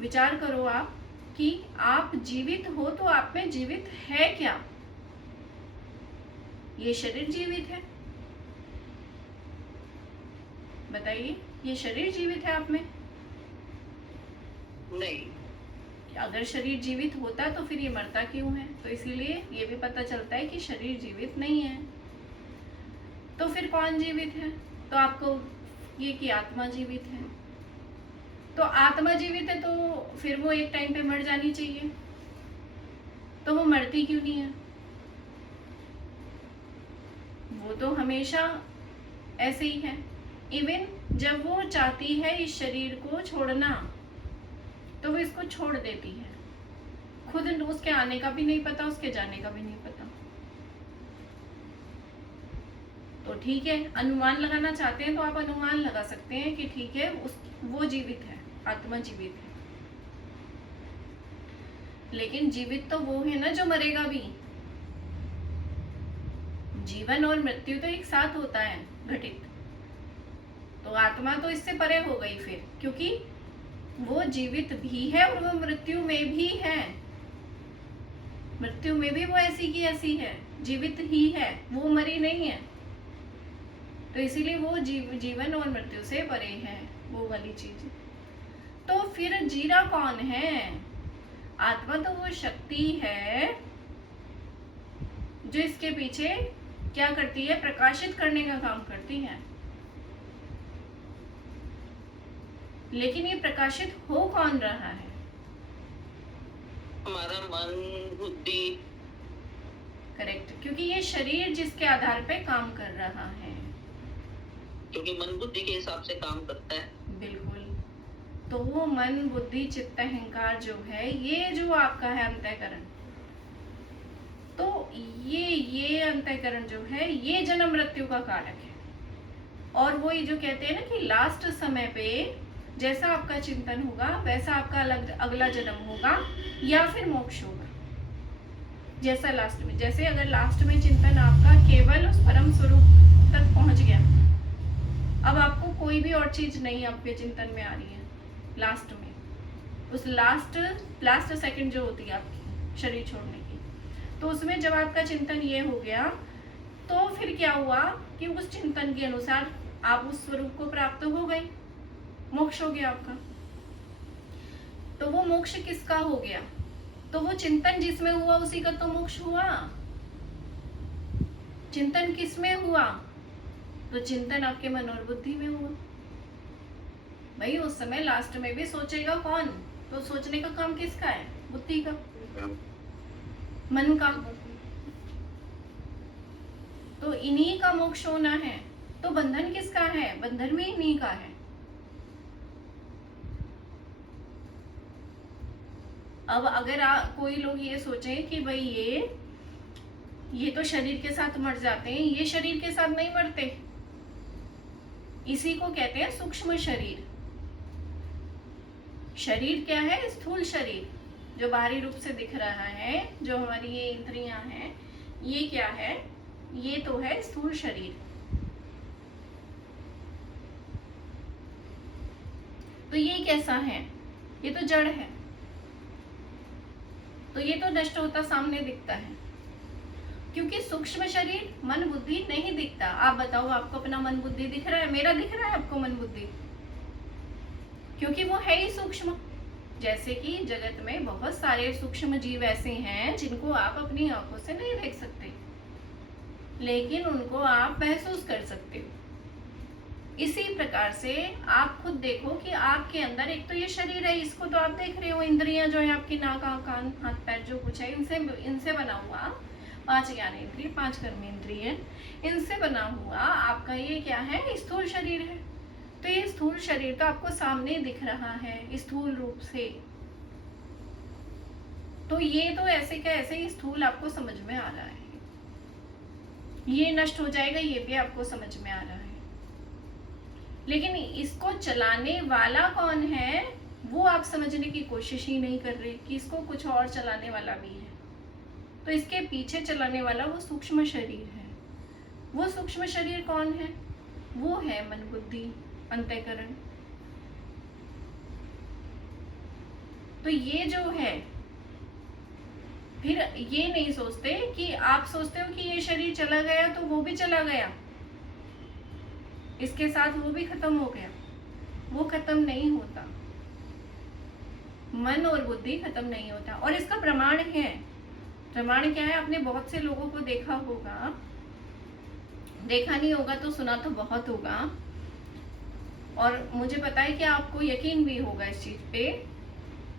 विचार करो आप कि आप जीवित हो तो आप में जीवित है क्या? ये शरीर जीवित है? बताइए, ये शरीर जीवित है आप में? नहीं। अगर शरीर जीवित होता तो फिर ये मरता क्यों है? तो इसीलिए ये भी पता चलता है कि शरीर जीवित नहीं है। तो फिर कौन जीवित है? तो आपको ये कि आत्मा जीवित है। तो आत्मा जीवित है तो फिर वो एक टाइम पे मर जानी चाहिए, तो वो मरती क्यों नहीं है? वो तो हमेशा ऐसे ही है। इवन जब वो चाहती है इस शरीर को छोड़ना तो वो इसको छोड़ देती है। खुद उसके आने का भी नहीं पता, उसके जाने का भी नहीं पता। तो ठीक है, अनुमान लगाना चाहते हैं तो आप अनुमान लगा सकते हैं कि ठीक है वो जीवित है, आत्मा जीवित है। लेकिन जीवित तो वो है ना जो मरेगा भी। जीवन और मृत्यु तो एक साथ होता है घटित। तो आत्मा तो इससे परे हो गई फिर, क्योंकि वो जीवित भी है और वो मृत्यु में भी है। मृत्यु में भी वो ऐसी की ऐसी है, जीवित ही है, वो मरी नहीं है। तो इसीलिए वो जीवन और मृत्यु से परे है, वो वाली चीज। तो फिर जीरा कौन है? आत्मा तो वो शक्ति है जो इसके पीछे क्या करती है? प्रकाशित करने का काम करती है। लेकिन ये प्रकाशित हो कौन रहा है? हमारा मन, बुद्धि। करेक्ट, क्योंकि ये शरीर जिसके आधार पे काम कर रहा है, क्योंकि मन बुद्धि के हिसाब से काम करता है। बिल्कुल। तो वो मन, बुद्धि, चित्त, अहंकार जो है, ये जो आपका है अंतःकरण, तो ये अंतःकरण जो है ये जन्म मृत्यु का कारक है। और वो ये जो कहते हैं ना कि लास्ट समय पे जैसा आपका चिंतन होगा वैसा आपका अगला जन्म होगा या फिर मोक्ष होगा। जैसा लास्ट में, जैसे अगर लास्ट में चिंतन आपका केवल उस परम स्वरूप तक पहुंच गया, अब आपको कोई भी और चीज नहीं आपके चिंतन में आ रही है लास्ट में, उस लास्ट सेकंड जो होती है आपकी शरीर छोड़ने की, तो उसमें जब आपका चिंतन ये हो गया तो फिर क्या हुआ कि उस चिंतन के अनुसार आप उस स्वरूप को प्राप्त हो गए, मोक्ष हो गया आपका। तो वो मोक्ष किसका हो गया? तो वो चिंतन जिसमें हुआ उसी का तो मोक्ष हुआ। चिंतन किसमें हुआ? तो चिंतन आपके मन और बुद्धि में हुआ। भाई उस समय लास्ट में भी सोचेगा कौन? तो सोचने का काम किसका है? बुद्धि का, मन का। तो इन्हीं का मोक्ष होना है। तो बंधन किसका है? बंधन भी इन्हीं का है। अब अगर कोई लोग ये सोचे कि भाई ये तो शरीर के साथ मर जाते हैं, ये शरीर के साथ नहीं मरते, इसी को कहते हैं सूक्ष्म शरीर। शरीर क्या है? स्थूल शरीर जो बाहरी रूप से दिख रहा है, जो हमारी ये इंद्रियां हैं, ये क्या है? ये तो है स्थूल शरीर। तो ये कैसा है? ये तो जड़ है, तो ये तो नष्ट होता सामने दिखता है, क्योंकि सूक्ष्म शरीर मन बुद्धि नहीं दिखता। आप बताओ, आपको अपना मन बुद्धि दिख रहा है? मेरा दिख रहा है आपको मन बुद्धि? क्योंकि वो है ही सूक्ष्म। जैसे कि जगत में बहुत सारे सूक्ष्म जीव ऐसे हैं जिनको आप अपनी आंखों से नहीं देख सकते, लेकिन उनको आप महसूस कर सकते हो। इसी प्रकार से आप खुद देखो कि आपके अंदर एक तो ये शरीर है, इसको तो आप देख रहे हो, इंद्रियां जो है आपकी नाक, आंख, कान, हाथ, पैर जो कुछ है, इनसे बना हुआ 5 ज्ञानेंद्रिय, 5 कर्मेंद्रिय, इनसे बना हुआ आपका ये क्या है? स्थूल शरीर है। तो ये स्थूल शरीर तो आपको सामने दिख रहा है स्थूल रूप से। तो ये तो ऐसे का ऐसे ही स्थूल आपको समझ में आ रहा है, ये नष्ट हो जाएगा, ये भी आपको समझ में आ रहा है। लेकिन इसको चलाने वाला कौन है वो आप समझने की कोशिश ही नहीं कर रहे कि इसको कुछ और चलाने वाला भी है। तो इसके पीछे चलाने वाला वो सूक्ष्म शरीर है। वो सूक्ष्म शरीर कौन है? वो है मन बुद्धि अंतःकरण। तो ये जो है, फिर ये नहीं सोचते कि आप सोचते हो कि ये शरीर चला गया तो वो भी चला गया, इसके साथ वो भी खत्म हो गया। वो खत्म नहीं होता, मन और बुद्धि खत्म नहीं होता। और इसका प्रमाण है, प्रमाण क्या है? आपने बहुत से लोगों को देखा होगा, देखा नहीं होगा तो सुना तो बहुत होगा, और मुझे पता है कि आपको यकीन भी होगा इस चीज पे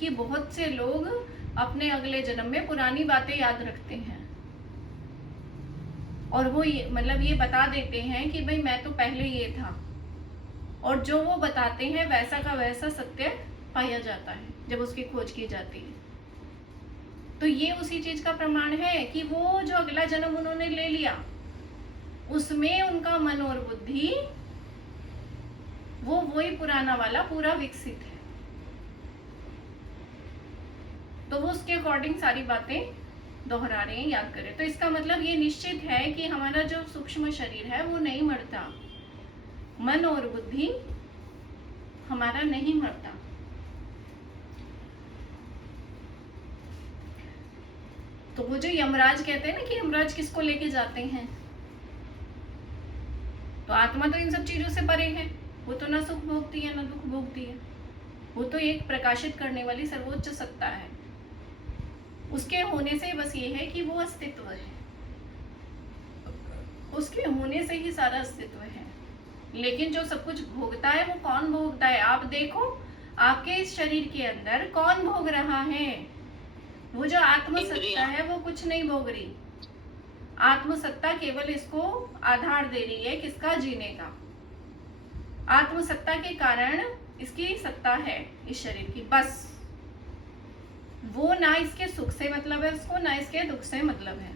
कि बहुत से लोग अपने अगले जन्म में पुरानी बातें याद रखते हैं, और वो मतलब ये बता देते हैं कि भाई मैं तो पहले ये था, और जो वो बताते हैं वैसा का वैसा सत्य पाया जाता है जब उसकी खोज की जाती है। तो ये उसी चीज का प्रमाण है कि वो जो अगला जन्म उन्होंने ले लिया, उसमें उनका मन और बुद्धि वो वही पुराना वाला पूरा विकसित है, तो वो उसके अकॉर्डिंग सारी बातें दोहरा रहे हैं, याद करें। तो इसका मतलब ये निश्चित है कि हमारा जो सूक्ष्म शरीर है वो नहीं मरता, मन और बुद्धि हमारा नहीं मरता। तो वो जो यमराज कहते हैं ना कि यमराज किसको लेके जाते हैं, तो आत्मा तो इन सब चीजों से परे है, वो तो ना सुख भोगती है ना दुख भोगती है, वो तो एक प्रकाशित करने वाली सर्वोच्च सत्ता है। उसके होने से बस ये है कि वो अस्तित्व है, उसके होने से ही सारा अस्तित्व है। लेकिन जो सब कुछ भोगता है वो कौन भोगता है? आप देखो आपके इस शरीर के अंदर कौन भोग रहा है? वो जो आत्मसत्ता है वो कुछ नहीं भोग रही। आत्मसत्ता केवल इसको आधार दे रही है, किसका? जीने का। आत्मसत्ता के कारण इसकी सत्ता है इस शरीर की, बस। वो ना इसके सुख से मतलब है उसको, ना इसके दुख से मतलब है।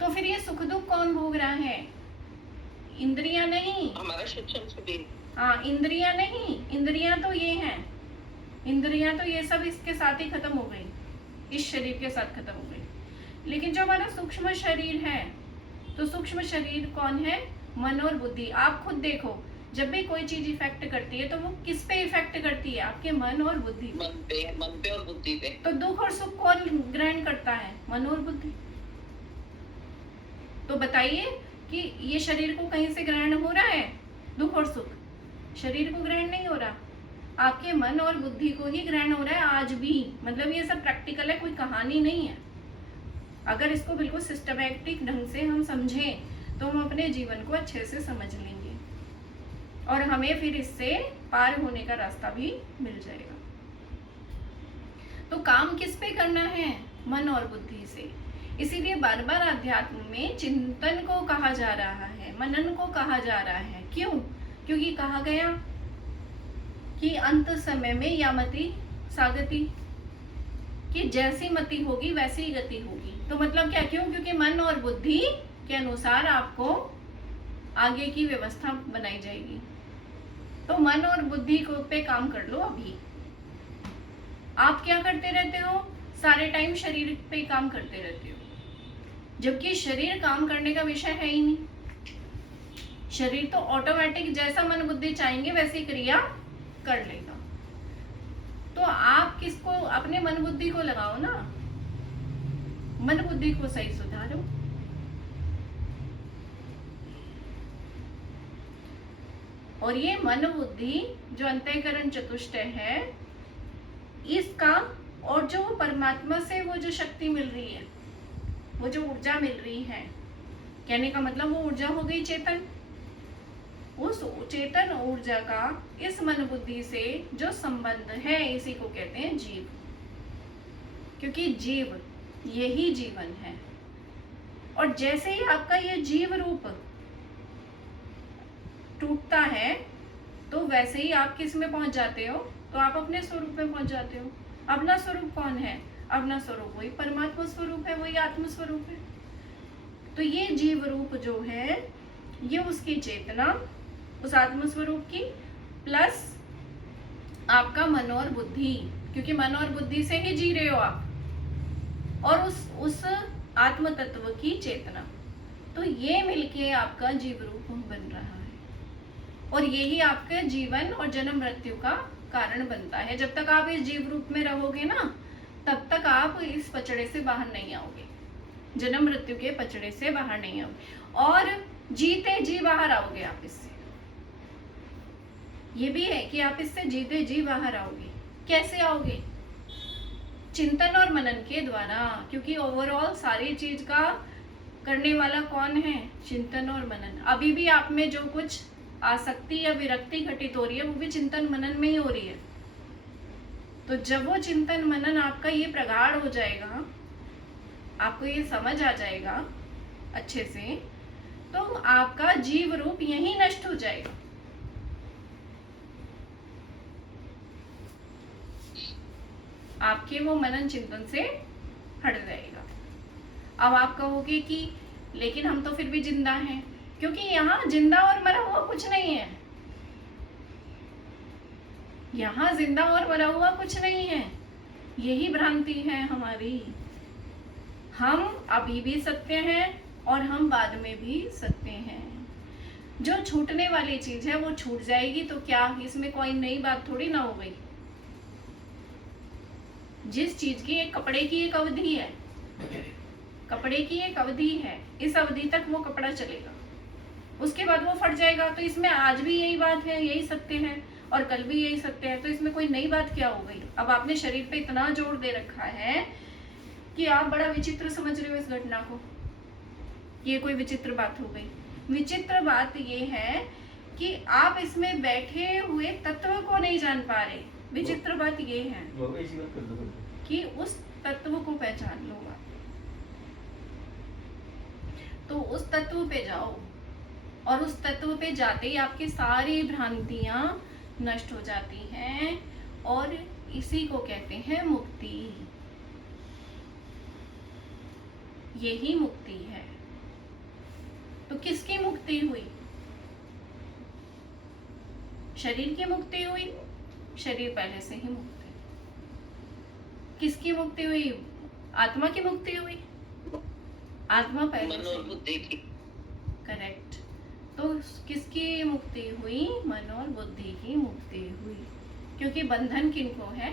तो फिर ये सुख दुख कौन भोग रहा है? इंद्रियां नहीं, हमारा शिक्षण से भी। हाँ, इंद्रियां नहीं, इंद्रियां तो ये हैं, इंद्रियां तो ये सब इसके साथ ही खत्म हो गई, इस शरीर के साथ खत्म हो गई। लेकिन जो हमारा सूक्ष्म शरीर है, तो सूक्ष्म शरीर कौन है? मन और बुद्धि। आप खुद देखो, जब भी कोई चीज इफेक्ट करती है तो वो किस पे इफेक्ट करती है? आपके मन और बुद्धि पे। मन पे और बुद्धि पे। तो दुख और सुख कौन ग्रहण करता है? मन और बुद्धि। तो बताइए कि ये शरीर को कहीं से ग्रहण हो रहा है? दुख और सुख शरीर को ग्रहण नहीं हो रहा, आपके मन और बुद्धि को ही ग्रहण हो रहा है आज भी। मतलब ये सब प्रैक्टिकल है, कोई कहानी नहीं है। अगर इसको बिल्कुल सिस्टमैटिक ढंग से हम समझें तो हम अपने जीवन को अच्छे से समझ लेंगे, और हमें फिर इससे पार होने का रास्ता भी मिल जाएगा। तो काम किस पे करना है? मन और बुद्धि से। इसीलिए बार बार अध्यात्म में चिंतन को कहा जा रहा है, मनन को कहा जा रहा है। क्यों? क्योंकि कहा गया कि अंत समय में या मति सागति, कि जैसी मति होगी वैसी ही गति होगी। तो मतलब क्या? क्यों? क्योंकि मन और बुद्धि के अनुसार आपको आगे की व्यवस्था बनाई जाएगी। तो मन और बुद्धि को पे काम कर लो अभी। आप क्या करते रहते हो? सारे टाइम शरीर पे काम करते रहते हो, जबकि शरीर काम करने का विषय है ही नहीं। शरीर तो ऑटोमेटिक जैसा मन बुद्धि चाहेंगे वैसी क्रिया कर लेगा। तो आप किसको? अपने मन बुद्धि को लगाओ ना, मन बुद्धि को सही सुधारो। और ये मन बुद्धि जो अंतःकरण चतुष्टय है, इसका और जो परमात्मा से वो जो शक्ति मिल रही है, वो जो ऊर्जा मिल रही है, कहने का मतलब वो ऊर्जा हो गई चेतन। उस चेतन ऊर्जा का इस मन बुद्धि से जो संबंध है, इसी को कहते हैं जीव। क्योंकि जीव यही जीवन है। और जैसे ही आपका ये जीव रूप टूटता है, तो वैसे ही आप किस में पहुंच जाते हो? तो आप अपने स्वरूप में पहुंच जाते हो। अपना स्वरूप कौन है? अपना स्वरूप वही परमात्मा स्वरूप है, वही आत्म स्वरूप है। तो ये जीव रूप जो है, ये उसकी चेतना, उस आत्म स्वरूप की, प्लस आपका मन और बुद्धि, क्योंकि मन और बुद्धि से ही जी रहे हो आप, और उस आत्म तत्व की चेतना। तो ये मिलके आपका जीव रूप बन रहा है, और यही आपके जीवन और जन्म मृत्यु का कारण बनता है। जब तक आप इस जीव रूप में रहोगे ना, तब तक आप इस पचड़े से बाहर नहीं आओगे, जन्म मृत्यु के पचड़े से बाहर नहीं आओगे, और जीते जी बाहर आओगे आप इससे। ये भी है कि आप इससे जीते जी बाहर आओगे। कैसे आओगे? चिंतन और मनन के द्वारा, क्योंकि ओवरऑल सारी चीज का करने वाला कौन है? चिंतन और मनन। अभी भी आप में जो कुछ आसक्ति या विरक्ति घटित हो रही है, वो भी चिंतन मनन में ही हो रही है। तो जब वो चिंतन मनन आपका ये प्रगाढ़ हो जाएगा, आपको ये समझ आ जाएगा अच्छे से, तो आपका जीव रूप यही नष्ट हो जाएगा। आपके वो मनन चिंतन से हट जाएगा। अब आप कहोगे कि लेकिन हम तो फिर भी जिंदा हैं, क्योंकि यहाँ जिंदा और मरा हुआ कुछ नहीं है। यहाँ जिंदा और मरा हुआ कुछ नहीं है, यही भ्रांति है हमारी। हम अभी भी सत्य हैं और हम बाद में भी सत्य हैं। जो छूटने वाली चीज है वो छूट जाएगी, तो क्या इसमें कोई नई बात थोड़ी ना हो गई। जिस चीज की एक कपड़े की एक अवधि है, कपड़े की एक अवधि है, इस अवधि तक वो कपड़ा चलेगा, उसके बाद वो फट जाएगा। तो इसमें आज भी यही बात है, यही सत्य है, और कल भी यही सत्य है, तो इसमें कोई नई बात क्या हो गई। अब आपने शरीर पे इतना जोर दे रखा है कि आप बड़ा विचित्र समझ रहे हो इस घटना को। ये कोई विचित्र बात हो गई? विचित्र बात ये है कि आप इसमें बैठे हुए तत्व को नहीं जान पा रहे। विचित्र बात ये है कि उस तत्व को पहचान लो आप। तो उस तत्व पे जाओ, और उस तत्व पे जाते ही आपकी सारी भ्रांतियां नष्ट हो जाती हैं, और इसी को कहते हैं मुक्ति। यही मुक्ति है। तो किसकी मुक्ति हुई? शरीर की मुक्ति हुई? शरीर पहले से ही मुक्त है। किसकी मुक्ति हुई? आत्मा की मुक्ति हुई। आत्मा पहले मन और बुद्धि की। करेक्ट। तो किसकी मुक्ति हुई? मन और बुद्धि की मुक्ति हुई, क्योंकि बंधन किनको है?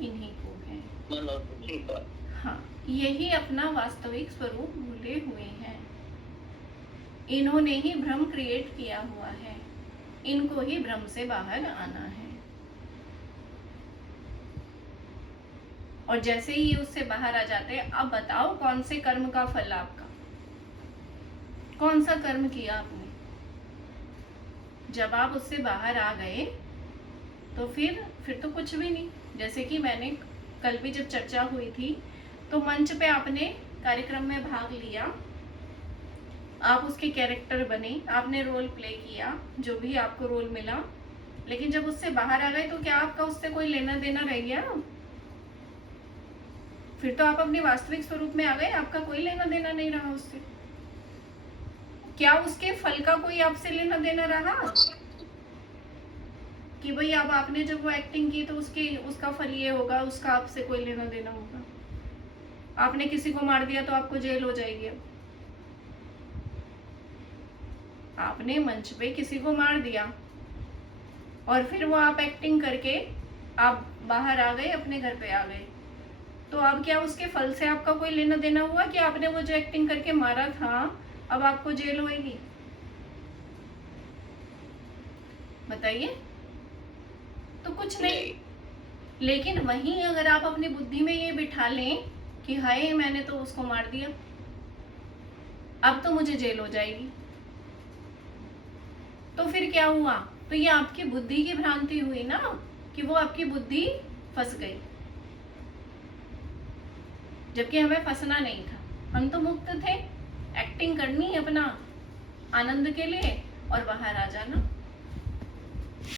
इन्हीं को है, मन और बुद्धि का। हाँ, यही अपना वास्तविक स्वरूप भूले हुए हैं। इन्होंने ही भ्रम क्रिएट किया हुआ है, इनको ही भ्रम से बाहर आना है। और जैसे ही उससे बाहर आ जाते हैं, अब बताओ कौन से कर्म का फल आपका? कौन सा कर्म किया आपने? जब आप उससे बाहर आ गए तो फिर तो कुछ भी नहीं। जैसे कि मैंने कल भी जब चर्चा हुई थी, तो मंच पे आपने कार्यक्रम में भाग लिया, आप उसके कैरेक्टर बने, आपने रोल प्ले किया, जो भी आपको रोल मिला, लेकिन जब उससे बाहर आ गए तो क्या आपका उससे कोई लेना देना रह गया? फिर तो आप अपने वास्तविक स्वरूप में आ गए, आपका कोई लेना देना नहीं रहा उससे। क्या उसके फल का कोई आपसे लेना देना रहा कि भाई अब आपने जब वो एक्टिंग की तो उसका फल ये होगा, उसका आपसे कोई लेना देना होगा? आपने किसी को मार दिया तो आपको जेल हो जाएगी। अब आपने मंच पे किसी को मार दिया और फिर वो आप एक्टिंग करके आप बाहर आ गए, अपने घर पे आ गए, तो अब क्या उसके फल से आपका कोई लेना देना हुआ कि आपने वो जो एक्टिंग करके मारा था अब आपको जेल होएगी? बताइए। तो कुछ नहीं। लेकिन वहीं अगर आप अपनी बुद्धि में ये बिठा लें कि हाय मैंने तो उसको मार दिया, अब तो मुझे जेल हो जाएगी, तो फिर क्या हुआ? तो ये आपकी बुद्धि की भ्रांति हुई ना, कि वो आपकी बुद्धि फंस गई, जबकि हमें फंसना नहीं था। हम तो मुक्त थे, एक्टिंग करनी अपना आनंद के लिए और बाहर आ जाना।